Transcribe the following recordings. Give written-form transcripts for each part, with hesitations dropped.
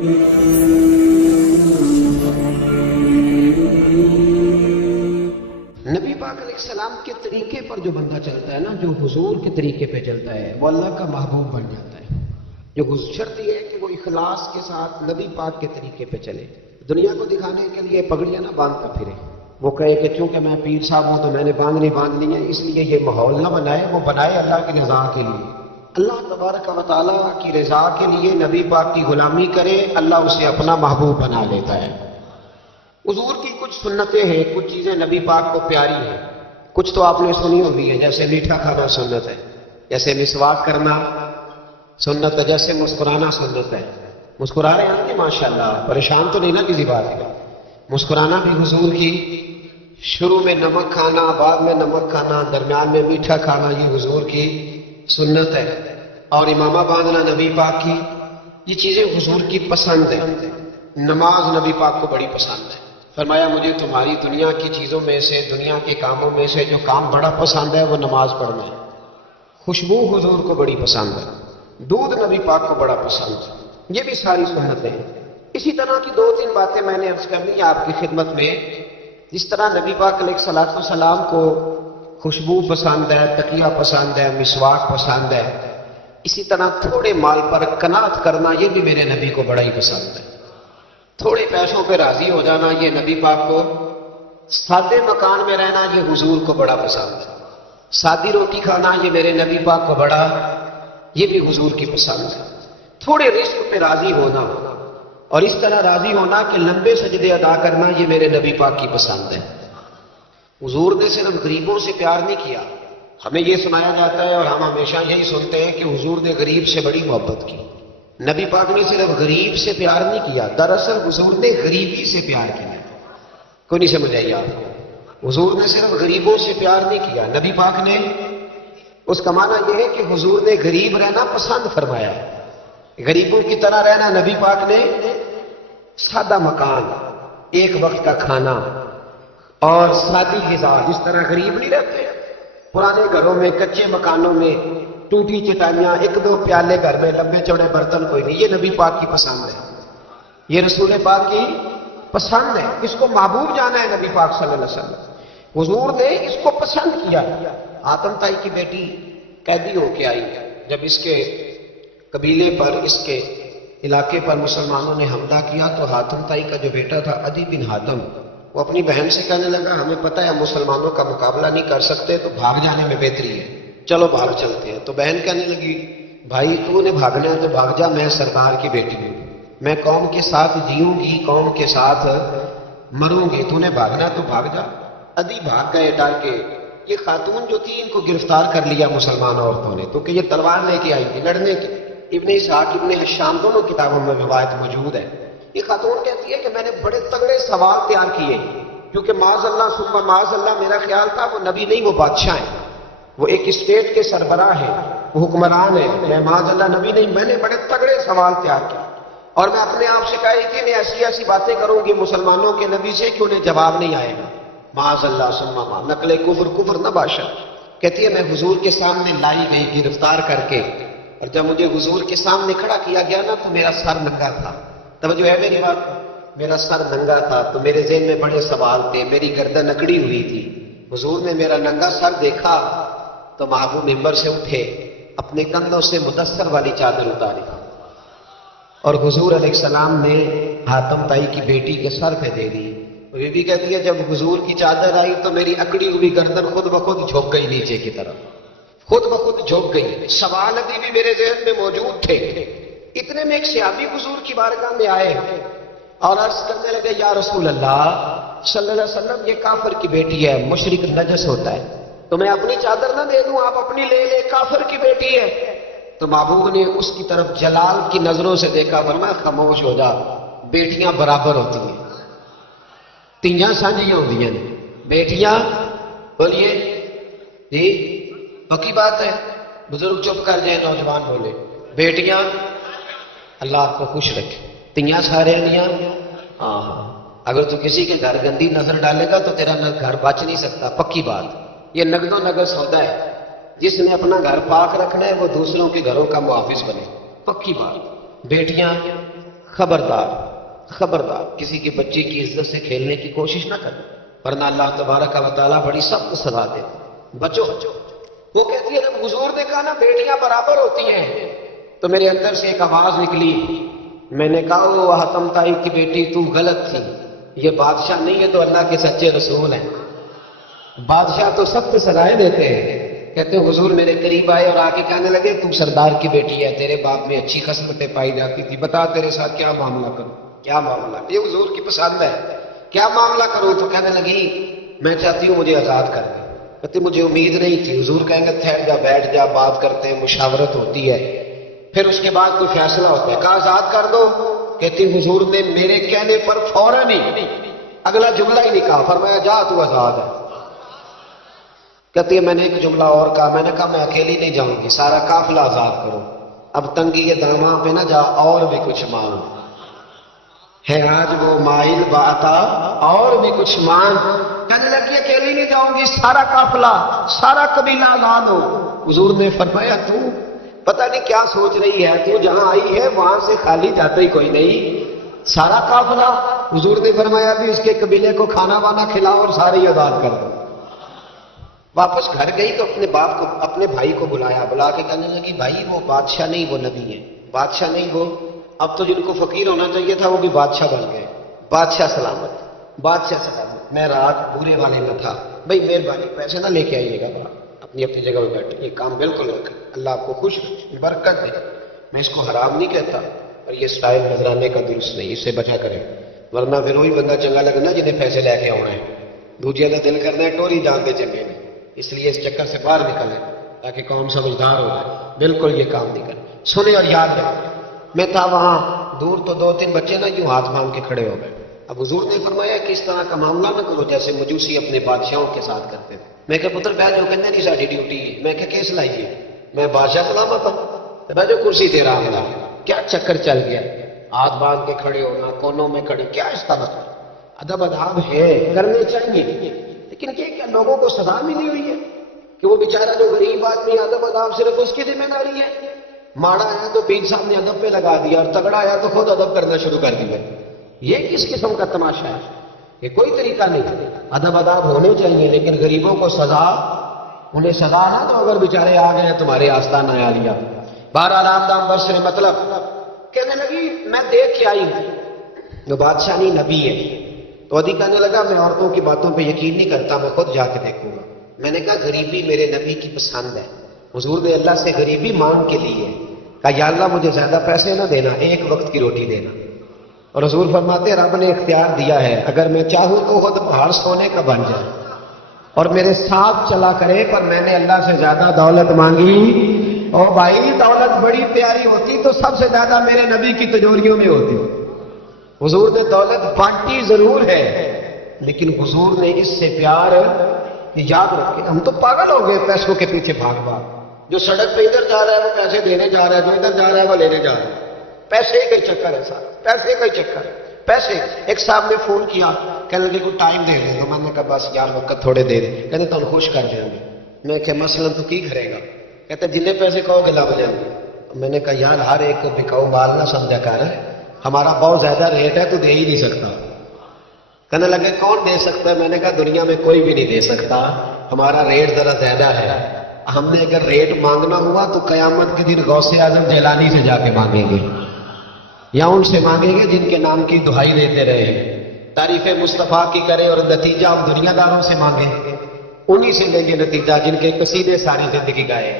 نبی پاک علیہ السلام کے طریقے پر جو بندہ چلتا ہے نا، جو حضور کے طریقے پہ چلتا ہے، وہ اللہ کا محبوب بن جاتا ہے۔ جو شرط یہ ہے کہ وہ اخلاص کے ساتھ نبی پاک کے طریقے پہ چلے۔ دنیا کو دکھانے کے لیے پگڑیاں نہ باندھتا پھرے، وہ کہے کہ چونکہ میں پیر صاحب ہوں تو میں نے باندھنی ہے، اس لیے یہ ماحول نہ بنائے، وہ بنائے اللہ کی رضا کے لیے۔ اللہ تبارک و تعالیٰ کی رضا کے لیے نبی پاک کی غلامی کرے، اللہ اسے اپنا محبوب بنا لیتا ہے۔ حضور کی کچھ سنتیں ہیں، کچھ چیزیں نبی پاک کو پیاری ہیں، کچھ تو آپ نے سنی ہوگی ہے، جیسے میٹھا کھانا سنت ہے، جیسے مسواک کرنا سنت ہے، جیسے مسکرانا سنت ہے۔ مسکرا رہے ہیں ماشاءاللہ، پریشان تو نہیں نا کسی بات کا؟ مسکرانا بھی حضور کی، شروع میں نمک کھانا، بعد میں نمک کھانا، درمیان میں میٹھا کھانا، یہ حضور کی سنت ہے۔ اور امامہ باندھنا نبی پاک کی، یہ چیزیں حضور کی پسند ہیں۔ نماز نبی پاک کو بڑی پسند ہے، فرمایا مجھے تمہاری دنیا کی چیزوں میں سے، دنیا کے کاموں میں سے جو کام بڑا پسند ہے وہ نماز پڑھنا ہے۔ خوشبو حضور کو بڑی پسند ہے، دودھ نبی پاک کو بڑا پسند ہے، یہ بھی ساری سنتیں ہیں۔ اسی طرح کی دو تین باتیں میں نے عرض کرنی ہے آپ کی خدمت میں۔ جس طرح نبی پاک علیہ السلام کو خوشبو پسند ہے، تکیہ پسند ہے، مسواک پسند ہے، اسی طرح تھوڑے مال پر قناعت کرنا یہ بھی میرے نبی کو بڑا ہی پسند ہے۔ تھوڑے پیسوں پہ راضی ہو جانا یہ نبی پاک کو، سادے مکان میں رہنا یہ حضور کو بڑا پسند ہے، سادی روٹی کھانا یہ میرے نبی پاک کو بڑا، یہ بھی حضور کی پسند ہے۔ تھوڑے رزق پہ راضی ہونا اور اس طرح راضی ہونا کہ لمبے سجدے ادا کرنا یہ میرے نبی پاک کی پسند ہے۔ حضور نے صرف غریبوں سے پیار نہیں کیا، ہمیں یہ سنایا جاتا ہے اور ہم ہمیشہ یہی سنتے ہیں کہ حضور نے غریب سے بڑی محبت کی۔ نبی پاک نے صرف غریب سے پیار نہیں کیا، دراصل حضور نے غریبی سے پیار کیا۔ کوئی نہیں سمجھ آئی آپ؟ حضور نے صرف غریبوں سے پیار نہیں کیا، نبی پاک نے، اس کا معنی یہ ہے کہ حضور نے غریب رہنا پسند فرمایا، غریبوں کی طرح رہنا نبی پاک نے، سادہ مکان، ایک وقت کا کھانا اور سادی غذا، جس طرح غریب نہیں رہتے پرانے گھروں میں، کچے مکانوں میں، ٹوٹی چٹائیاں، ایک دو پیالے گھر میں، لمبے چوڑے برتن کوئی نہیں، یہ نبی پاک کی پسند ہے، یہ رسول پاک کی پسند ہے۔ اس کو محبوب جانا ہے نبی پاک صلی اللہ علیہ وسلم، حضور نے اس کو پسند کیا۔ آتم تائی کی بیٹی قیدی ہو کے آئی، جب اس کے قبیلے پر، اس کے علاقے پر مسلمانوں نے حملہ کیا تو حاتم تائی کا جو بیٹا تھا عدی بن حاتم، وہ اپنی بہن سے کہنے لگا ہمیں پتہ ہے مسلمانوں کا مقابلہ نہیں کر سکتے تو بھاگ جانے میں بہتری ہے، چلو بھاگ چلتے ہیں۔ تو بہن کہنے لگی بھائی تو نے بھاگنا ہے تو بھاگ جا، میں سردار کی بیٹی ہوں، میں قوم کے ساتھ جیوں گی، قوم کے ساتھ مروں گی، تو نے بھاگنا تو بھاگ جا۔ عدی بھاگ گئے ڈر کے۔ یہ خاتون جو تھی ان کو گرفتار کر لیا مسلمان عورتوں نے، تو کہ یہ تلوار لے کے آئی تھی لڑنے کی۔ ابن اسحاق ابن حشام دونوں کتابوں میں روایت موجود ہے۔ یہ خاتون کہتی ہے کہ میں نے بڑے تگڑے سوال تیار کیے، کیونکہ معاذ اللہ ثم معاذ اللہ میرا خیال تھا وہ نبی نہیں، وہ بادشاہ ہیں، وہ ایک اسٹیٹ کے سربراہ ہیں، وہ حکمران ہیں، میں معاذ اللہ نبی نہیں، میں نے بڑے تگڑے سوال تیار کیے اور میں اپنے آپ سے کہا کہ میں ایسی ایسی باتیں کروں گی مسلمانوں کے نبی سے کہ انہیں جواب نہیں آئے گا، معاذ اللہ ثم معاذ، نقل کفر نہ باشا۔ کہتی ہے میں حضور کے سامنے لائی گئی گرفتار کر کے، اور جب مجھے حضور کے سامنے کھڑا کیا گیا نا تو میرا سر ننگا تھا۔ توجہ ہے میری بات؟ میرا سر ننگا تھا تو میرے ذہن میں بڑے سوال تھے، میری گردن اکڑی ہوئی تھی۔ حضور نے میرا ننگا سر دیکھا تو محبوب ممبر سے اٹھے، اپنے کندھوں سے مدثر والی چادر اتاری اور حضور علیہ السلام نے حاتم تائی کی بیٹی کے سر پہ دے دی۔ بی بی کہتی ہے جب حضور کی چادر آئی تو میری اکڑی ہوئی گردن خود بخود جھک گئی نیچے کی طرف، خود بخود جھک گئی۔ سوال ابھی بھی میرے ذہن میں موجود تھے۔ اتنے میں ایک صحابی حضور کی بارگاہ میں آئے اور عرض کرنے لگے یا رسول اللہ صلی اللہ علیہ وسلم یہ کافر کی بیٹی ہے، مشرک نجس ہوتا ہے، تو میں اپنی چادر نہ دے دوں، آپ اپنی لے لے، کافر کی بیٹی ہے۔ تو محبوب نے اس کی طرف جلال کی نظروں سے دیکھا، فرمایا خاموش ہو جا، بیٹیاں برابر ہوتی ہیں، تیاں سانجیاں ہوتی ہیں، بیٹیاں، بولیے جی پکی بات ہے، بزرگ چپ کر جائیں، نوجوان بولے، بیٹیاں اللہ آپ کو خوش رکھے، تیاں سارے دیاں، ہاں اگر تو کسی کے گھر گندی نظر ڈالے گا تو تیرا گھر بچ نہیں سکتا، پکی بات، یہ نگد و نگر سودا ہے، جس نے اپنا گھر پاک رکھنا ہے وہ دوسروں کے گھروں کا محافظ بنے، پکی بات۔ بیٹیاں خبردار خبردار کسی کے بچے کی عزت سے کھیلنے کی کوشش نہ کریں، ورنہ اللہ تبارک و تعالیٰ بڑی سخت سزا دے. بچو وہ کہتی ہے جب حضور نے کہا نا بیٹیاں برابر ہوتی ہیں، تو میرے اندر سے ایک آواز نکلی. میں نے کہا وہ حاتم طائی کی بیٹی تو غلط تھی، یہ بادشاہ نہیں ہے تو اللہ کے سچے رسول ہیں. بادشاہ تو سخت سزائیں دیتے ہیں. کہتے ہیں حضور میرے قریب آئے اور آگے کہنے لگے تم سردار کی بیٹی ہے، تیرے باپ میں اچھی خصلتیں پائی جاتی تھی، بتا تیرے ساتھ کیا معاملہ کروں، کیا معاملہ. یہ حضور کی پسند ہے، کیا معاملہ کروں. تو کہنے لگی میں چاہتی ہوں مجھے آزاد کر دے. کہتے مجھے امید نہیں تھی. حضور کہیں گے ٹھہر جا، بیٹھ جا، بات کرتے ہیں، مشاورت ہوتی ہے، پھر اس کے بعد کوئی فیصلہ ہوتا ہے. کہا آزاد کر دو. کہتی حضور نے میرے کہنے پر فوراً ہی اگلا جملہ ہی نہیں کہا، فرمایا جا تو آزاد ہے. کہتی ہے میں نے ایک جملہ اور کہا، میں نے کہا میں اکیلی نہیں جاؤں گی، سارا قافلہ آزاد کرو. اب تنگی کے داماں پہ نہ جا، اور بھی کچھ مانگ ہے آج وہ مائل باتا، اور بھی کچھ مانگ. کہنے لگی اکیلی نہیں جاؤں گی، سارا قافلہ سارا قبیلہ آزاد ہو. حضور نے فرمایا تو پتہ نہیں کیا سوچ رہی ہے، تو جہاں آئی ہے وہاں سے خالی جاتا ہی کوئی نہیں، سارا قافلہ. حضور نے فرمایا بھی اس کے قبیلے کو کھانا وانا کھلاؤ اور سارے ہی آزاد کر دو. واپس گھر گئی تو اپنے باپ کو، اپنے بھائی کو بلایا، بلا کے کہنے لگی بھائی وہ بادشاہ نہیں وہ نبی ہے. بادشاہ نہیں وہ، اب تو جن کو فقیر ہونا چاہیے تھا وہ بھی بادشاہ بن گئے. بادشاہ سلامت، بادشاہ سلامت. میں رات بورے والے میں تھا، بھائی مہربانی پیسے نہ لے کے آئیے گا، اپنی اپنی جگہ پہ بیٹھے، یہ کام بالکل رکھیں، اللہ آپ کو خوش برکت دے. میں اس کو حرام نہیں کہتا، اور یہ سٹائل نظرانے کا درست نہیں، اس سے بچا کریں، ورنہ پھر وہی بندہ چنگا لگنا جنہیں پیسے لے کے آنا ہے، دوسرے کا دل کرنا ہے ٹوری جان دے چنگے میں. اس لیے اس چکر سے باہر نکلیں تاکہ قوم سمجھدار ہو جائے. بالکل یہ کام نہیں کریں. سنیں اور یاد رکھیں، میں تھا وہاں دور تو دو تین بچے نا یوں ہاتھ باندھ کے کھڑے ہو گئے. اب حضور نے فرمایا کہ اس طرح کا معاملہ نہ کرو جیسے مجوسی اپنے بادشاہوں کے ساتھ کرتے تھے. میں کہ پتر بیٹھ جو کہنے نہیں ساری ڈیوٹی ہے. میں کہ کیس لائیے، میں بادشاہ سلامت ہوں، بیٹھ جو کرسی دے رہا ملا. کیا چکر چل گیا، ہاتھ باندھ کے کھڑے ہونا، کونوں میں کھڑے، کیا اس طرح ادب اداب ہے کرنے چاہیے. لیکن یہ کیا لوگوں کو سزا ملی ہوئی ہے کہ وہ بیچارہ جو غریب آدمی ادب اداب صرف اس کی ذمہ داری ہے. ماڑا آیا تو پیر صاحب نے ادب پہ لگا دیا، اور تگڑا آیا تو خود ادب کرنا شروع کر دیا. یہ کس قسم کا تماشا ہے؟ یہ کوئی طریقہ نہیں. ادب اداب ہونے چاہیے، لیکن غریبوں کو سزا، انہیں سزا نہ دو اگر بیچارے آ گئے تمہارے آستانہ آ لیا. بہرحال آرام دام برسر مطلب کہنے لگی میں دیکھ کے آئی ہوں جو بادشاہ نہیں نبی ہے. تو ادھی کہنے لگا میں عورتوں کی باتوں پہ یقین نہیں کرتا، میں خود جا کے دیکھوں گا. میں نے کہا غریبی میرے نبی کی پسند ہے. حضور نے اللہ سے غریبی مانگ کے لی ہے. کہا یا اللہ مجھے زیادہ پیسے نہ دینا، ایک وقت کی روٹی دینا. اور حضور فرماتے رب نے اختیار دیا ہے، اگر میں چاہوں تو خود پہاڑ سونے کا بن جائے اور میرے ساتھ چلا کرے، پر میں نے اللہ سے زیادہ دولت مانگی. او بھائی دولت بڑی پیاری ہوتی تو سب سے زیادہ میرے نبی کی تجوریوں میں ہوتی. حضور نے دولت بانٹی ضرور ہے، لیکن حضور نے اس سے پیار، یاد رکھے ہم تو پاگل ہو گئے پیسوں کے پیچھے بھاگ بھاگ. جو سڑک پہ ادھر جا رہا ہے وہ پیسے دینے جا رہا ہے، جو ادھر جا رہا ہے وہ لینے جا رہا ہے. پیسے کا ہی چکر ہے سارا، پیسے کا ہی چکر ہے. پیسے. ایک صاحب نے فون کیا، کہنے لگے کو ٹائم دے دے. میں نے کہا بس یار وقت تھوڑے دے دے. کہتے تو خوش کر دیں گے. میں کہ مثلا تو کی کرے گا؟ کہتے جتنے پیسے کہو گے لگ جائیں گے. میں نے کہا یار ہر ایک بکاؤ مال نہ سمجھا کر، ہمارا بہت زیادہ ریٹ ہے تو دے ہی نہیں سکتا. کہنے لگے کون دے سکتا ہے؟ میں نے کہا دنیا میں کوئی بھی نہیں دے سکتا، ہمارا ریٹ ذرا زیادہ ہے. ہم نے اگر ریٹ مانگنا ہوا تو قیامت کے دن غوث اعظم جیلانی سے جا کے مانگیں گے، یا ان سے مانگیں گے جن کے نام کی دہائی دیتے رہے، تعریف مصطفیٰ کی کرے، اور نتیجہ ہم دنیا داروں سے مانگیں، انہی سے لیں گے نتیجہ جن کے قصیدے ساری زندگی گائے.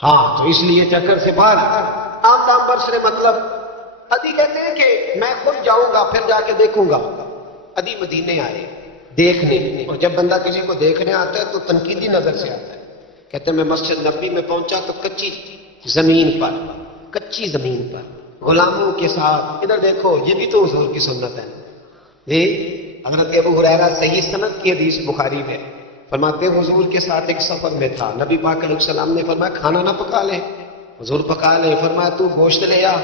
ہاں تو اس لیے چکر سے باہر عام دام برسر مطلب. ادھی کہتے ہیں کہ میں خود جاؤں گا پھر جا کے دیکھوں گا. ادھی مدینے آئے دیکھنے، اور جب بندہ کسی کو دیکھنے آتا ہے تو تنقیدی نظر سے آتا ہے. کہتے ہیں میں مسجد نبی میں پہنچا تو کچی زمین پر غلاموں کے ساتھ، ادھر دیکھو یہ بھی تو حضور کی سنت ہے جی. حضرت ابو ہریرہ صحیح سند کی حدیث بخاری میں فرماتے ہیں حضور کے ساتھ ایک سفر میں تھا، نبی پاک علیہ السلام نے فرمایا کھانا نہ پکا لے. حضور پکا لے. فرمایا تو گوشت لے آ،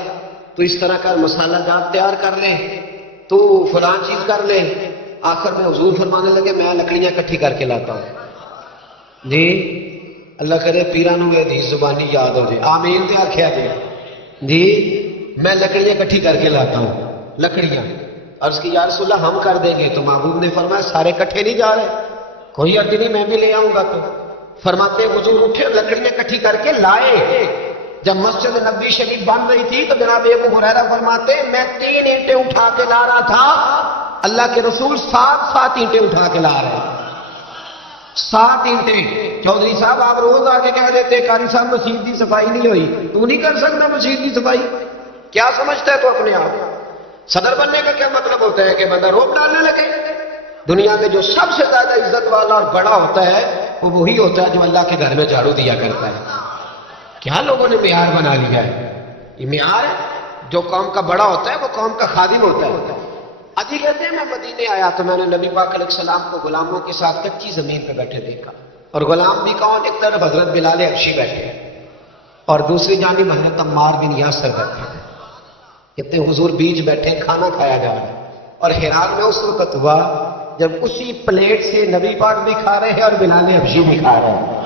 تو اس طرح کا مسالہ جات تیار کر لے، تو فلاں چیز کر لے. آخر میں حضور فرمانے لگے میں لکڑیاں اکٹھی کر کے لاتا ہوں جی. اللہ کرے پیرانو یہ حدیث زبانی یاد ہو جائے، آمین تے آکھیا جی. میں لکڑیاں اکٹھی کر کے لاتا ہوں، لکڑیاں، اور اس کی یا رسول اللہ ہم کر دیں گے، تو محبوب نے فرمایا سارے اکٹھے نہیں جا رہے، کوئی عرض نہیں میں بھی لے آؤں گا، تو فرماتے حضور اٹھے لکڑیاں اکٹھی کر کے لائے۔ جب مسجد نبوی شریف بن رہی تھی تو جناب ابو ہریرہ فرماتے میں 3 اینٹیں اٹھا کے لا رہا تھا، اللہ کے رسول 7 اینٹیں اٹھا کے لا رہے ہیں، 7 اینٹیں۔ چودھری صاحب آپ روز آگے کہہ دیتے قاری صاحب مسجد کی صفائی نہیں ہوئی، تو نہیں کر سکتا مسجد کی صفائی؟ کیا سمجھتا ہے تو اپنے آپ؟ صدر بننے کا کیا مطلب ہوتا ہے کہ بندہ روپ ڈالنے لگے؟ دنیا میں جو سب سے زیادہ عزت والا اور بڑا ہوتا ہے وہ وہی ہوتا ہے جو اللہ کے گھر میں جھاڑو دیا کرتا ہے۔ کیا لوگوں نے معیار بنا لیا ہے؟ یہ معیار ہے، جو قوم کا بڑا ہوتا ہے وہ قوم کا خادم ہوتا ہے۔ ابھی کہتے ہیں میں مدینے آیا تو میں نے نبی پاک علیہ السلام کو غلاموں کے ساتھ کچی زمین پہ بیٹھے دیکھا، اور غلام بھی کون؟ ایک طرف حضرت بلال حبشی بیٹھے اور دوسری جانب حضرت عمار بن یاسر بیٹھے، کہتے ہیں حضور بیچ بیٹھے کھانا کھایا جا رہا ہے، اور حیران میں اس وقت ہوا جب اسی پلیٹ سے نبی پاک بھی کھا رہے ہیں اور بلال حبشی بھی کھا رہے ہیں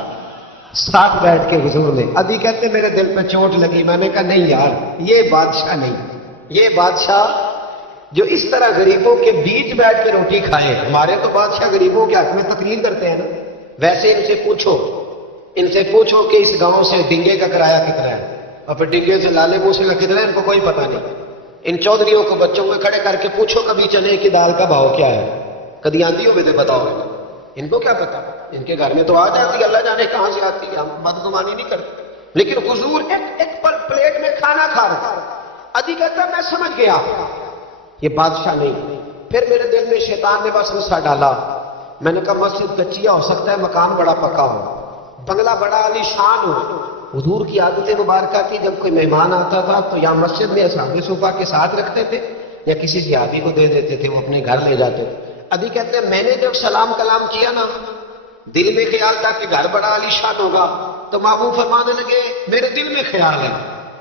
ساتھ بیٹھ کے حضور نے۔ ابھی کہتے میرے دل پہ چوٹ لگی، میں نے کہا نہیں یار یہ بادشاہ نہیں، یہ بادشاہ جو اس طرح غریبوں کے بیچ بیٹھ کے روٹی کھائے۔ ہمارے تو بادشاہ غریبوں کے حق میں تقریر کرتے ہیں نا، ویسے ان سے پوچھو کہ اس گاؤں سے ڈنگے کا کرایہ کتنا ہے، اور پھر ڈنگے سے لالے موسے کا کتنا ہے، ان کو کوئی پتہ نہیں۔ ان چودھریوں کو بچوں کو کھڑے کر کے پوچھو کبھی چنے کی دال کا بھاؤ کیا ہے، کدی آندھی ہوئے تھے بتاؤ، ان کو کیا پتا؟ ان کے گھر میں تو آ جاتی ہے، اللہ جانے کہاں سے آتی ہے، ہم بدگمانی نہیں کرتے۔ لیکن حضور ایک پر پلیٹ میں کھانا کھا رہا تھا۔ ادھی کہتا میں سمجھ گیا یہ بادشاہ نہیں۔ پھر میرے دل میں شیطان نے بس غصہ ڈالا، میں نے کہا مسجد کچی ہو سکتا ہے مکان بڑا پکا ہو، بنگلہ بڑا عالی شان ہو۔ حضور کی عادت مبارکہ کی جب کوئی مہمان آتا تھا تو یا مسجد میں اصحاب صفا کے ساتھ رکھتے تھے یا کسی صحابی کو دے دیتے تھے، وہ اپنے گھر لے جاتے تھے۔ ابھی کہتے ہیں میں نے جب سلام کلام کیا نا، دل میں خیال تھا کہ گھر بڑا عالی شان ہوگا، تو محبوب فرمانے لگے میرے دل میں خیال ہے،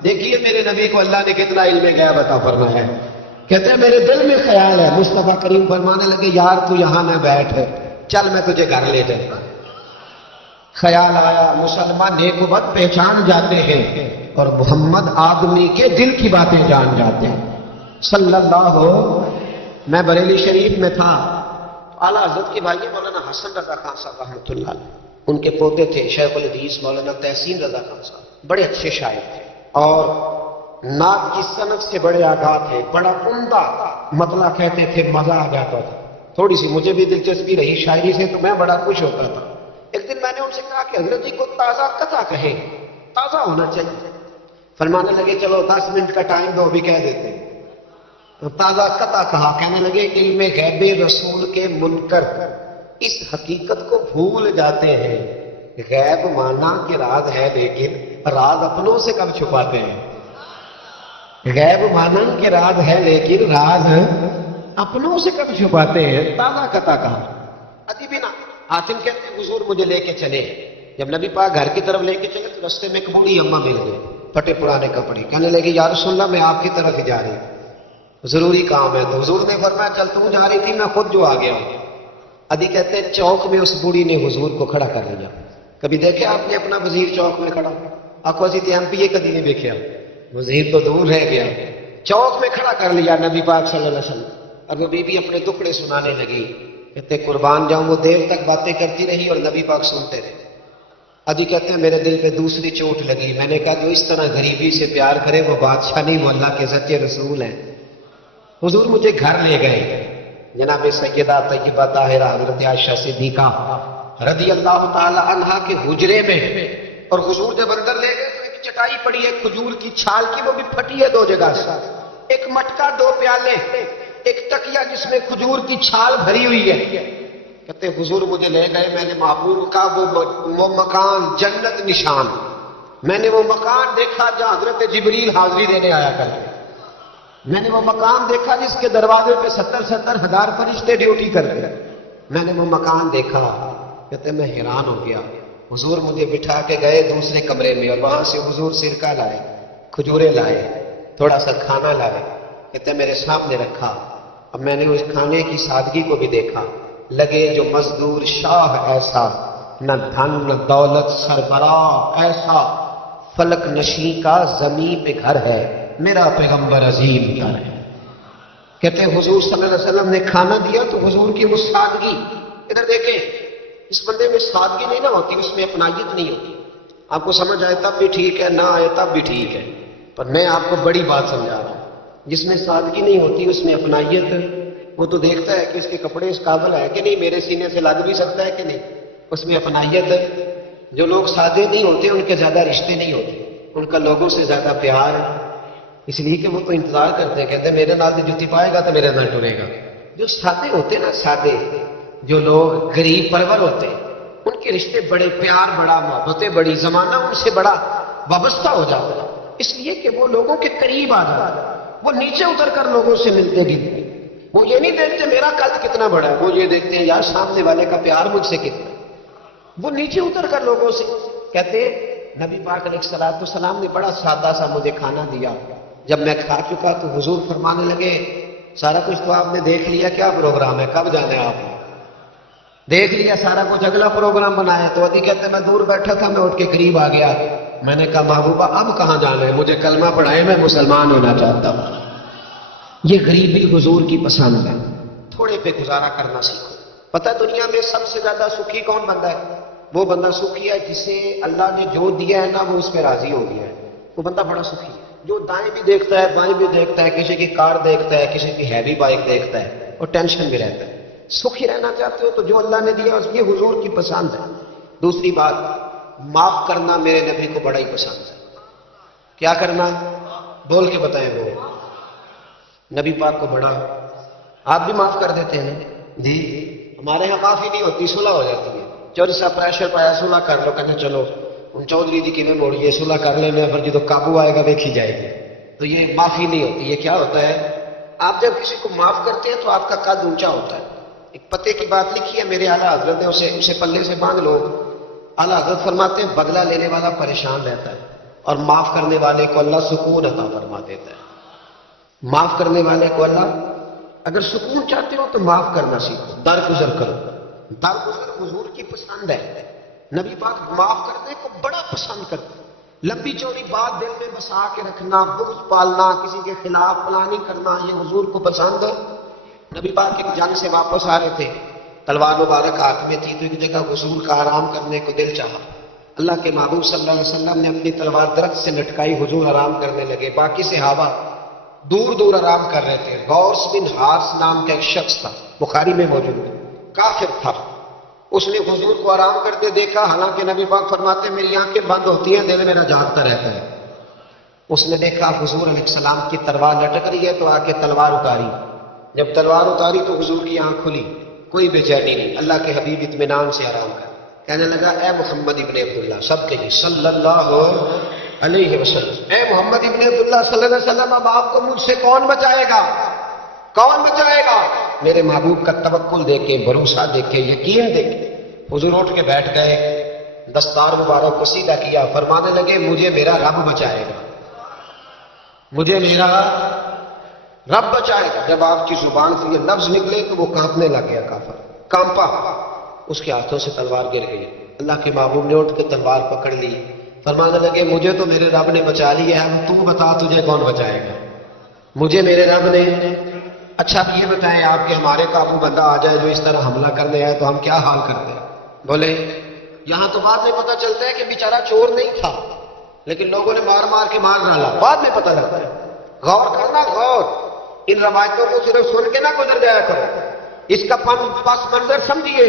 دیکھیے میرے نبی کو اللہ نے کتنا علم غیب عطا فرمایا ہے۔ کہتے ہیں میرے دل میں خیال ہے، مصطفیٰ کریم فرمانے لگے یار تو یہاں نہ بیٹھ، چل میں تجھے گھر لے جاتا۔ خیال آیا مسلمان نیک و بد پہچان جاتے ہیں اور محمد آدمی کے دل کی باتیں جان جاتے ہیں صلی اللہ۔ میں بریلی شریف میں تھا، اعلیٰ حضرت کے بھائی مولانا حسن رضا خان صاحب رحمۃ اللہ علیہ، ان کے پوتے تھے شیخ الحدیث مولانا تحسین رضا خان صاحب، بڑے اچھے شاعر تھے اور نعت کی صنعت سے بڑے آگاہ تھے، بڑا عمدہ مطلع کہتے تھے، مزہ آ جاتا تھا۔ تھوڑی سی مجھے بھی دلچسپی رہی شاعری سے تو میں بڑا خوش ہوتا تھا۔ ایک دن میں نے ان سے کہا کہ حضرت جی کو تازہ قطع کہیں، تازہ ہونا چاہیے۔ فرمانے لگے چلو 10 منٹ کا ٹائم دو بھی کہہ دیتے ہیں۔ تازہ قطع کہا، کہنے لگے علم غیب رسول کے منکر اس حقیقت کو بھول جاتے ہیں، غیب مانا کہ راز ہے لیکن راز اپنوں سے کب چھپاتے ہیں۔ غیب مانا کہ راز ہے لیکن راز اپنوں سے کب چھپاتے ہیں، تازہ قطع کہا۔ ادیبی نا حاتم کہتے ہیں حضور مجھے لے کے چلے، جب نبی پاک گھر کی طرف لے کے چلے تو رستے میں ایک بوڑھی اماں مل گئی، پھٹے پرانے کپڑے، کہنے لگے یا رسول اللہ میں آپ کی طرف ہی جا رہی ہوں، ضروری کام ہے۔ تو حضور نے فرمایا چل تو جا رہی تھی میں خود جو آ گیا ہوں۔ ادھی کہتے ہیں چوک میں اس بوڑھی نے حضور کو کھڑا کر لیا۔ کبھی دیکھے آپ نے اپنا وزیر چوک میں کھڑا؟ آپ کو ایم پی کبھی نہیں دیکھا، وزیر تو دور رہ گیا، چوک میں کھڑا کر لیا نبی پاک صلی اللہ علیہ وسلم، اور وہ بی بی اپنے دکھڑے سنانے لگی، کہتے قربان جاؤں وہ دیر تک باتیں کرتی رہی اور نبی پاک سنتے رہے۔ ابھی کہتے ہیں میرے دل پہ دوسری چوٹ لگی، میں نے کہا جو اس طرح غریبی سے پیار کرے وہ بادشاہ نہیں، وہ اللہ کے سچے رسول ہیں۔ حضور مجھے گھر لے گئے، جناب سیدہ طیبہ طاہرہ حضرت عائشہ صدیقہ رضی اللہ تعالی عنہا کے حجرے میں، اور حضور جب اندر لے گئے تو ایک چٹائی پڑی ہے کھجور کی چھال کی، وہ بھی پھٹی ہے 2 جگہ سے، ایک مٹکا 2 پیالے، ایک تکیہ جس میں کھجور کی چھال بھری ہوئی ہے۔ کہتے حضور مجھے لے گئے، میں نے محبوب کا وہ مکان جنت نشان، میں نے وہ مکان دیکھا جہاں حضرت جبریل حاضری دینے آیا کرتے، میں نے وہ مکان دیکھا جس کے دروازے پہ 70 ہزار فرشتے ڈیوٹی کرتے، میں نے وہ مکان دیکھا۔ کہتے میں حیران ہو گیا۔ حضور مجھے بٹھا کے گئے دوسرے کمرے میں اور وہاں سے حضور سرکہ لائے، کھجورے لائے، تھوڑا سا کھانا لائے، کہتے میرے سامنے رکھا۔ اب میں نے اس کھانے کی سادگی کو بھی دیکھا، لگے جو مزدور شاہ ایسا، نہ دھن نہ دولت سربراہ ایسا، فلک نشیں کا زمین پہ گھر ہے، میرا پیغمبر عظیم تر ہے. کہتے ہیں حضور صلی اللہ علیہ وسلم نے کھانا دیا تو حضور کی وہ سادگی. ادھر دیکھیں اس بندے میں سادگی نہیں نہ ہوتی, اس میں اپنائیت نہیں ہوتی. آپ کو سمجھ آئے تب بھی ٹھیک ہے, نہ آئے تب بھی ٹھیک ہے, پر میں آپ کو بڑی بات سمجھا رہا ہوں. جس میں سادگی نہیں ہوتی اس میں اپنائیت, وہ تو دیکھتا ہے کہ اس کے کپڑے اس قابل ہے کہ نہیں, میرے سینے سے لگ بھی سکتا ہے کہ نہیں, اس میں اپنائیت. جو لوگ سادے نہیں ہوتے ان کے زیادہ رشتے نہیں ہوتے, ان کا لوگوں سے زیادہ پیار ہے, اس لیے کہ وہ تو انتظار کرتے ہیں, کہتے ہیں میرے نال جتی پائے گا تو میرے نال ٹرے گا. جو سادے ہوتے نا, سادے جو لوگ غریب پرور ہوتے ہیں, ان کے رشتے بڑے پیار, بڑا محبتیں بڑی, زمانہ ان سے بڑا وابستہ ہو جاتا ہے, اس لیے کہ وہ لوگوں کے قریب آ جاتا ہے. وہ نیچے اتر کر لوگوں سے ملتے گلتے, وہ یہ نہیں دیکھتے میرا قد کتنا بڑا ہے, وہ یہ دیکھتے ہیں یار سامنے والے کا پیار مجھ سے کتنا. وہ نیچے اتر کر لوگوں سے کہتے نبی پاک علیہ الصلوۃ والسلام نے بڑا سادہ سا مجھے کھانا دیا. جب میں کھا چکا تو حضور فرمانے لگے سارا کچھ تو آپ نے دیکھ لیا, کیا پروگرام ہے, کب جانا ہے آپ نے؟ دیکھ لیا سارا کچھ, اگلا پروگرام بنایا. تو ادھی کہتے میں دور بیٹھا تھا, میں اٹھ کے قریب آ گیا. میں نے کہا محبوبہ اب کہاں جانا ہے, مجھے کلمہ پڑھائے, میں مسلمان ہونا چاہتا ہوں. یہ غریبی حضور کی پسند ہے. تھوڑے پہ گزارا کرنا سیکھو. پتہ دنیا میں سب سے زیادہ سکھی کون بندہ ہے؟ وہ بندہ سکھی ہے جسے اللہ نے جو دیا ہے نا وہ اس پہ راضی ہو گیا ہے, وہ بندہ بڑا سکھی ہے. جو دائیں بھی دیکھتا ہے بائیں بھی دیکھتا ہے, کسی کی کار دیکھتا ہے, کسی کی ہیوی بائک دیکھتا ہے, اور ٹینشن بھی رہتا ہے. سکھی رہنا چاہتے ہو تو جو اللہ نے دیا اس یہ حضور کی پسند ہے. دوسری بات, معاف کرنا میرے نبی کو بڑا ہی پسند ہے. کیا کرنا بول کے بتائیں, وہ نبی پاک کو بڑا. آپ بھی معاف کر دیتے ہیں جی؟ ہمارے ہاں معافی نہیں ہوتی, صلح ہو جاتی ہے. چوری سا پریشر پایا صلح کر لو, کہتے چلو ان چودھری جی کی میں موڑیے صلح کر لینے, پھر جب قابو آئے گا دیکھی جائے گی. تو یہ معافی نہیں ہوتی. یہ کیا ہوتا ہے, آپ جب کسی کو معاف کرتے ہیں تو آپ کا قد اونچا ہوتا ہے. ایک پتے کی بات لکھی ہے میرے اعلیٰ حضرت نے, اسے پلے سے باندھ لو. اعلیٰ حضرت فرماتے ہیں بدلہ لینے والا پریشان رہتا ہے اور معاف کرنے والے کو اللہ سکون عطا فرما دیتا ہے. معاف کرنے والے کو اللہ, اگر سکون چاہتے ہو تو معاف کرنا سیکھو, درگزر کرو. درگزر حضور کی پسند ہے. نبی پاک معاف کرنے کو بڑا پسند کرتے. لمبی چوڑی بات دل میں بسا کے رکھنا, بغض پالنا, کسی کے خلاف پلاننگ کرنا, یہ حضور کو پسند ہے. نبی پاک ایک جنگ سے واپس آ رہے تھے, تلوار مبارک ہاتھ میں تھی, تو ایک جگہ حضور کا آرام کرنے کو دل چاہا. اللہ کے محبوب صلی اللہ علیہ وسلم نے اپنی تلوار درخت سے لٹکائی, حضور آرام کرنے لگے. باقی صحابہ دور دور آرام کر رہے تھے. غوث بن حارث نام کا ایک شخص تھا, بخاری میں موجود ہے, کافر تھا. اس نے حضور کو آرام کرتے دیکھا, حالانکہ نبی پاک فرماتے ہیں میری آنکھیں بند ہوتی ہیں, دل میرا جاگتا رہتا ہے. اس نے دیکھا حضور علیہ السلام کی تلوار لٹک رہی ہے, تو آ کے تلوار اتاری. جب تلوار اتاری تو حضور کی آنکھ کھلی, کوئی بے چینی نہیں. اللہ کے حبیب اطمینان سے آرام کر کہنے لگا اے محمد ابن عبداللہ, سب کے لیے صلی اللہ علیہ وسلم, اے محمد ابن عبداللہ صلی اللہ علیہ وسلم, اب آپ کو مجھ سے کون بچائے گا؟ کون بچائے گا؟ میرے محبوب کا توکل دیکھے, بھروسہ دیکھے, یقین دیکھے. حضور اٹھ کے بیٹھ گئے, دستار مبارک کو سیدھا کیا, فرمانے لگے مجھے میرا رب بچائے گا, مجھے میرا رب بچائے گا. جب آپ کی زبان سے یہ لفظ نکلے تو وہ کانپنے لگ گیا, کافر کانپا, اس کے ہاتھوں سے تلوار گر گئی. اللہ کے محبوب نے اٹھ کے تلوار پکڑ لی, فرمانے لگے مجھے تو میرے رب نے بچا لی ہے, اب تو بتا تجھے کون بچائے گا؟ مجھے میرے رب نے. اچھا یہ بتائیں آپ کہ ہمارے قابو بندہ آ جائے جو اس طرح حملہ کرنے آئے تو ہم کیا حال کرتے ہیں؟ بولے یہاں تو بعد میں پتہ چلتا ہے کہ بیچارہ چور نہیں تھا, لیکن لوگوں نے مار مار کے مار ڈالا, بعد میں پتہ لگتا ہے. غور کرنا, غور, ان روایتوں کو صرف سن کے نہ گزر جایا کرو, اس کا پس منظر سمجھیے.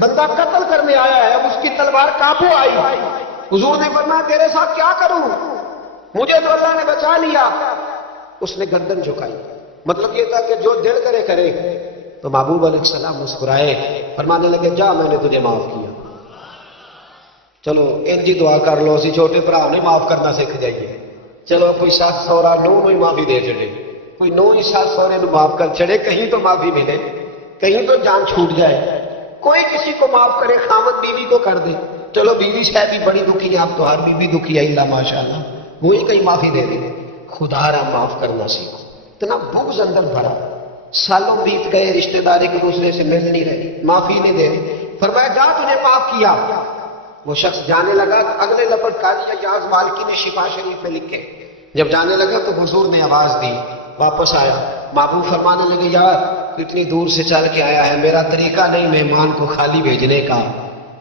بندہ قتل کرنے آیا ہے, اس کی تلوار قابو آئی, حضور نے فرمایا تیرے ساتھ کیا کروں, مجھے تو اللہ نے بچا لیا. اس نے گردن جھکائی, مطلب یہ تھا کہ جو دل کرے کرے. تو محبوب علیہ السلام مسکرائے, فرمانے لگے جا میں نے تجھے معاف کیا. چلو انجی دعا کر لو, اسی چھوٹے بھرا نے معاف کرنا سیکھ جائیے. چلو کوئی ساس سورا نو ہی معافی دے چڑے, کوئی نو ہی ساس سورے نو معاف کر چڑے, کہیں تو معافی ملے, کہیں تو جان چھوٹ جائے. کوئی کسی کو معاف کرے, خامد بیوی کو کر دے. چلو بیوی شاید بھی بڑی دکھی ہے, آپ تو ہر بیوی دکھی ہے اللہ ماشاء اللہ, وہی کہیں معافی دے دے. خدا را معاف کرنا سیکھو. اتنا بغض اندر بھرا, سالوں بیت گئے, رشتہ دار ایک دوسرے سے مل نہیں رہی, معافی نہیں دے رہی. فرمایا جا تجھے معاف کیا. وہ شخص جانے لگا, اگلے لفظ قاضی ایاز مالکی نے شفا شریف میں لکھے, جب جانے لگا تو حضور نے آواز دی، واپس آیا، محبوب فرمانے لگے یار اتنی دور سے چل کے آیا ہے، میرا طریقہ نہیں مہمان کو خالی بھیجنے کا،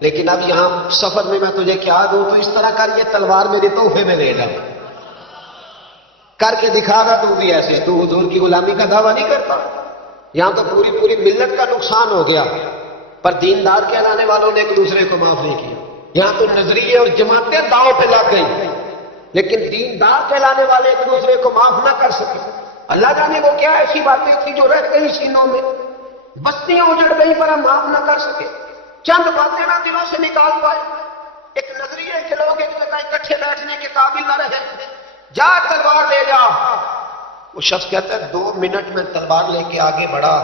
لیکن اب یہاں سفر میں میں تجھے کیا دوں، تو اس طرح کر، یہ تلوار میرے تحفے میں لے جا، کر کے دکھا گا تو بھی ایسے، تو حضور کی غلامی کا دعویٰ نہیں کرتا۔ یہاں تو پوری ملت کا نقصان ہو گیا، پر دیندار کہلانے والوں نے ایک دوسرے کو معاف نہیں کیا۔ یہاں تو نظریے اور جماعتیں داؤ پہ لگ گئی، لیکن دیندار کہلانے والے ایک دوسرے کو معاف نہ کر سکے۔ اللہ جانے وہ کیا ایسی باتیں تھی جو رہ گئی سینوں میں، بستیاں اجڑ گئی پر ہم معاف نہ کر سکے، چند باتیں نہ دلوں سے نکال پائے، ایک نظریے کے لوگ ایک جگہ اکٹھے بیٹھنے کے قابل نہ رہے، جا تلوار لے جا۔ وہ شخص کہتا ہے 2 منٹ میں تلوار لے کے آگے بڑھا،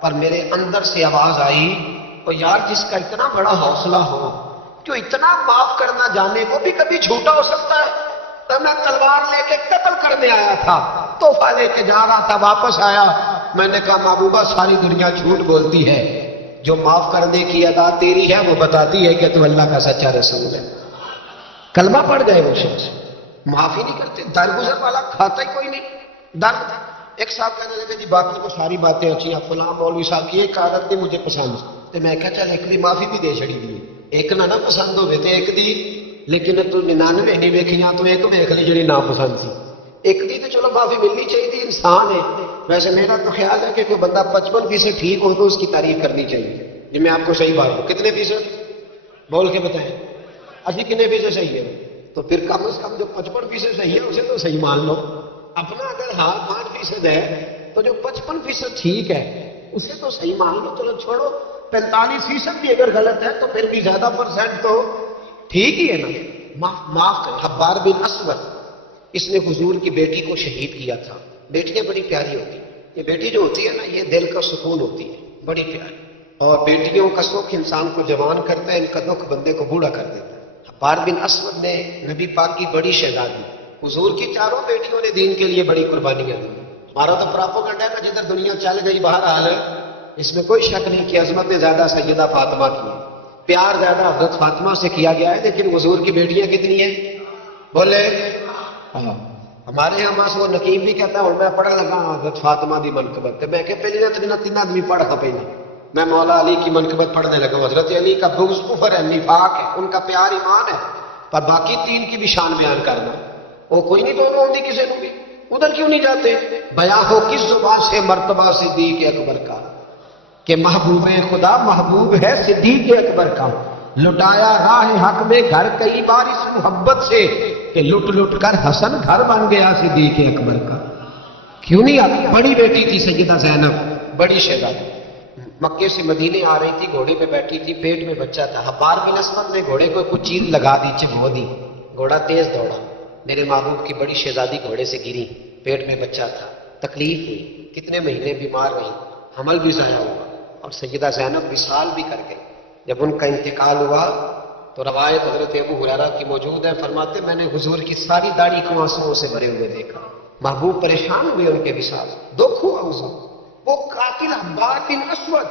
پر میرے اندر سے آواز آئی، اور یار جس کا اتنا بڑا حوصلہ ہو، جو اتنا معاف کرنا جانے، وہ بھی کبھی جھوٹا ہو سکتا ہے؟ تو میں تلوار لے کے قتل کرنے آیا تھا، تحفہ لے کے جا رہا تھا، واپس آیا، میں نے کہا محبوبہ ساری دنیا جھوٹ بولتی ہے، جو معاف کرنے کی ادا تیری ہے وہ بتاتی ہے کہ تو اللہ کا سچا رسول ہے۔ کلمہ پڑ گئے وہ شخص، معافی نہیں کرتے، درگزر والا کھاتا ہی کوئی نہیں درد۔ ایک صاحب کہنے لگے جی باقی تو ساری باتیں اچھی ہیں، فلاں مولوی صاحب کی ایک عادت نہیں مجھے پسند، تو میں کہا چل ایک دی معافی بھی دے چھڑی دی، ایک نہ پسند ہوئے تو ایک دی، لیکن تو 99 نہیں ویکھیاں تو ایک ویکھ لی جڑی نا پسند سی، ایک دی تو چلو معافی ملنی چاہیے تھی، انسان ہے۔ ویسے میرا تو خیال ہے کہ کوئی بندہ 55% ٹھیک ہو تو اس کی تعریف کرنی چاہیے، جی میں آپ کو صحیح بات ہوں، کتنے فیصد بول کے بتائیں، اچھی کتنے فیصد صحیح ہے؟ تو پھر کم از کم جو 55% صحیح ہے اسے تو صحیح مان لو، اپنا اگر حال 5% ہے تو جو 55% ٹھیک ہے اسے تو صحیح مان لو، چلو چھوڑو 45% بھی اگر غلط ہے تو پھر بھی زیادہ پرسنٹ تو ٹھیک ہی ہے نا۔ معاف کر۔ حبار بن اسود، اس نے حضور کی بیٹی کو شہید کیا تھا۔ بیٹیاں بڑی پیاری ہوتی ہیں، یہ بیٹی جو ہوتی ہے نا یہ دل کا سکون ہوتی ہے، بڑی پیاری، اور بیٹیوں کا سکھ انسان کو جوان کرتا ہے، ان کا دکھ بندے کو بوڑھا کر دیتا ہے۔ حبار بن اسود نے نبی پاک کی بڑی شہزادی، حضور کی چاروں بیٹیوں نے دین کے لیے بڑی قربانیاں دی۔ ہمارا تو پراپوگنڈا ہے نا جدھر دنیا چل گئی بہرحال اس میں کوئی شک نہیں کہ عظمت زیادہ سیدہ فاطمہ کی ہے، پیار زیادہ حضرت فاطمہ سے کیا گیا ہے، لیکن حضور کی بیٹیاں کتنی ہیں بولے؟ ہمارے یہاں بس وہ نقیب بھی کہتا ہے اور میں پڑھ لگا حضرت فاطمہ دی منقبت، میں کہ پہلے نہ 3 آدمی پڑھا پہلے، میں مولا علی کی منقبت پڑھنے لگا، حضرت علی کا بغض کفر ہے، نفاق ہے، ان کا پیار ایمان ہے، پر باقی 3 کی بھی شان بیان کرنا وہ کوئی نہیں، دونوں ہوتی کسی کو بھی، ادھر کیوں نہیں جاتے؟ بیان ہو کس زبان سے مرتبہ صدیق اکبر کا کہ محبوب خدا محبوب ہے صدیق اکبر کا، لٹایا راہ حق میں گھر کئی بار اس محبت سے کہ لٹ لٹ کر حسن گھر بن گیا صدیق اکبر کا۔ کیوں نہیں آتی؟ بڑی بیٹی تھی سیدہ زینب، بڑی شہزادی، مکے سے مدینے آ رہی تھی، گھوڑے پہ بیٹھی تھی، پیٹ میں بچہ تھا، حبار بن اسود نے گھوڑے کو کچھ چیز لگا دی، چبھو دی، گھوڑا تیز دوڑا، میرے محبوب کی بڑی شہزادی گھوڑے سے گری، پیٹ میں بچہ تھا، تکلیف ہوئی، کتنے مہینے بیمار رہی، حمل بھی ضائع ہوا، اور سیدہ زینب وصال بھی کر گئی۔ جب ان کا انتقال ہوا تو روایت حضرت ابو ہریرہ کی موجود ہے، فرماتے میں نے حضور کی ساری داڑھی کو آنسوؤں سے بھرے ہوئے دیکھا، محبوب پریشان ہوئے ان کے وصال، دکھ ہوا حضور۔ وہ قاتل حبار بن اسود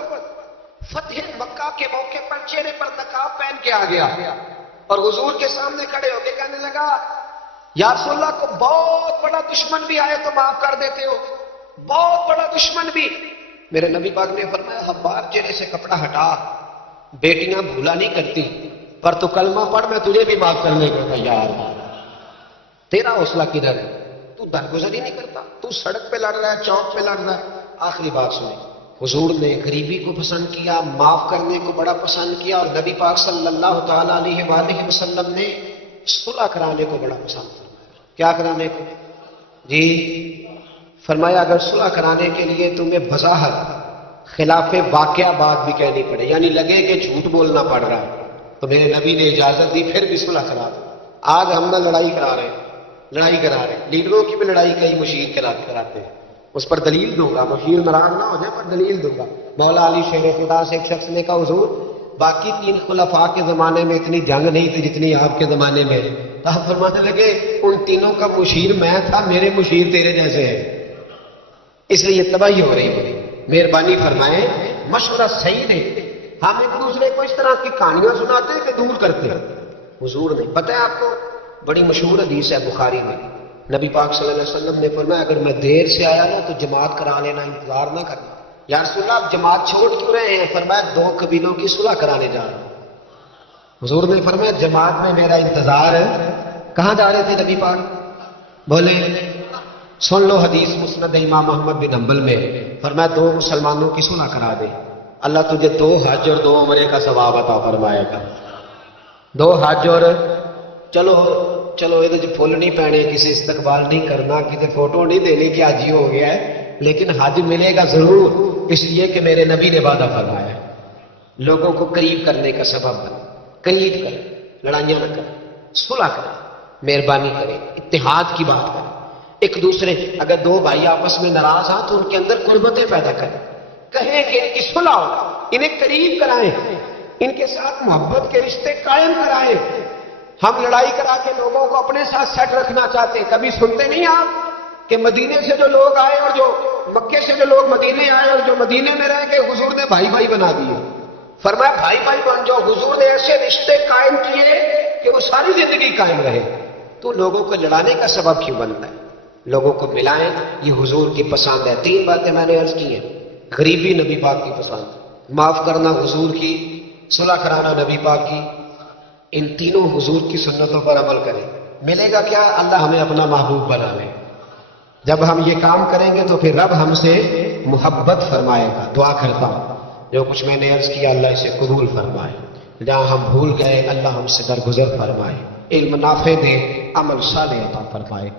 فتح مکہ کے موقع پر چہرے پر نقاب پہن کے آ گیا اور حضور کے سامنے کھڑے ہو کے کہنے لگا یا رسول اللہ کو بہت بڑا دشمن بھی آئے تو معاف کر دیتے ہو، بہت بڑا دشمن بھی۔ میرے نبی پاک نے فرمایا حبار چہرے سے کپڑا ہٹا، بیٹیاں بھولا نہیں کرتی، پر تو کلمہ پڑھ میں تجھے بھی معاف کرنے کو تیار ہوں۔ تیرا حوصلہ کدھر ہے؟ تو درگزر ہی نہیں کرتا، تو سڑک پہ لڑ رہا ہے، چوک پہ لڑ رہا ہے۔ آخری بات سنیں، حضور نے غریبی کو پسند کیا، معاف کرنے کو بڑا پسند کیا، اور نبی پاک صلی اللہ تعالیٰ علیہ وآلہ وسلم نے صلح کرانے کو بڑا پسند فرمایا۔ کیا کرانے کو؟ جی فرمایا اگر صلح کرانے کے لیے تمہیں بظاہر خلاف واقعہ بات بھی کہنی پڑے، یعنی لگے کہ جھوٹ بولنا پڑ رہا ہے، تو میرے نبی نے اجازت دی، پھر بھی صلح کرا دو۔ آج ہم نہ لڑائی کرا رہے ہیں، لیڈروں کی بھی لڑائی کئی مشیر کراتے ہیں، اس پر دلیل دوں گا، مشیر ناراض نہ ہو جائے پر دلیل دوں گا۔ مولا علی شیر خدا سے ایک شخص نے کہا حضور باقی 3 خلفاء کے زمانے میں اتنی جنگ نہیں تھی جتنی آپ کے زمانے میں، تو آپ فرمانے لگے ان تینوں کا مشیر میں تھا، میرے مشیر تیرے جیسے ہیں، اس لیے یہ تباہی ہو رہی ہے۔ مہربانی فرمائیں، مشورہ صحیح دے، ہم ایک دوسرے کو اس طرح کی کہانیاں سناتے ہیں کہ دور کرتے ہیں، حضور نے۔ پتہ ہے آپ کو بڑی مشہور حدیث ہے بخاری میں، نبی پاک صلی اللہ علیہ وسلم نے فرمایا اگر میں دیر سے آیا نا تو جماعت کرا لینا، انتظار نہ کرنا۔ یا رسول اللہ آپ جماعت چھوڑ کیوں رہے ہیں؟ فرمایا 2 قبیلوں کی صلح کرانے جا رہا ہوں۔ حضور نے فرمایا جماعت میں میرا انتظار ہے۔ کہاں جا رہے تھے نبی پاک؟ بولے سن لو حدیث مسند امام احمد بن حنبل میں، فرمایا 2 مسلمانوں کی صلح کرا دے، اللہ تجھے 2 حج اور 2 عمرے کا ثواب عطا فرمائے گا۔ 2 حج اور چلو یہ پھول نہیں پہنے، کسی استقبال نہیں کرنا، کسی فوٹو نہیں دینے کی حاجی ہو گیا ہے، لیکن حج ملے گا ضرور، اس لیے کہ میرے نبی نے وعدہ فرمایا ہے۔ لوگوں کو قریب کرنے کا سبب بنے، قریب کریں، لڑائیاں نہ کریں، صلح کریں، مہربانی کریں، اتحاد کی بات کریں، ایک دوسرے اگر 2 بھائی آپس میں ناراض ہیں تو ان کے اندر قربتیں پیدا کریں، کہیں کہ ان کی صلح ہو، انہیں قریب کرائیں، ان کے ساتھ محبت کے رشتے قائم کرائیں۔ ہم لڑائی کرا کے لوگوں کو اپنے ساتھ سیٹ رکھنا چاہتے ہیں۔ کبھی سنتے نہیں آپ کہ مدینے سے جو لوگ آئے اور جو مکے سے جو لوگ مدینے آئے اور جو مدینے میں رہ کے حضور نے بھائی بھائی بنا دیے۔ فرمایا بھائی بھائی بن جاؤ، حضور نے ایسے رشتے قائم کیے کہ وہ ساری زندگی قائم رہے۔ تو لوگوں کو لڑانے کا سبب کیوں بنتا ہے؟ لوگوں کو ملائیں، یہ حضور کی پسند ہے۔ 3 باتیں میں نے عرض کی ہیں۔ غریبی نبی پاک کی پسند، معاف کرنا حضور کی، صلح کرانا نبی پاک کی۔ ان تینوں حضور کی سنتوں پر عمل کریں، ملے گا کیا؟ اللہ ہمیں اپنا محبوب بنا لے۔ جب ہم یہ کام کریں گے تو پھر رب ہم سے محبت فرمائے گا۔ دعا کرتا ہوں جو کچھ میں نے عرض کیا اللہ اسے قبول فرمائے، جہاں ہم بھول گئے اللہ ہم سے درگزر فرمائے، علم نافع دے، عمل صالح عطا فرمائے۔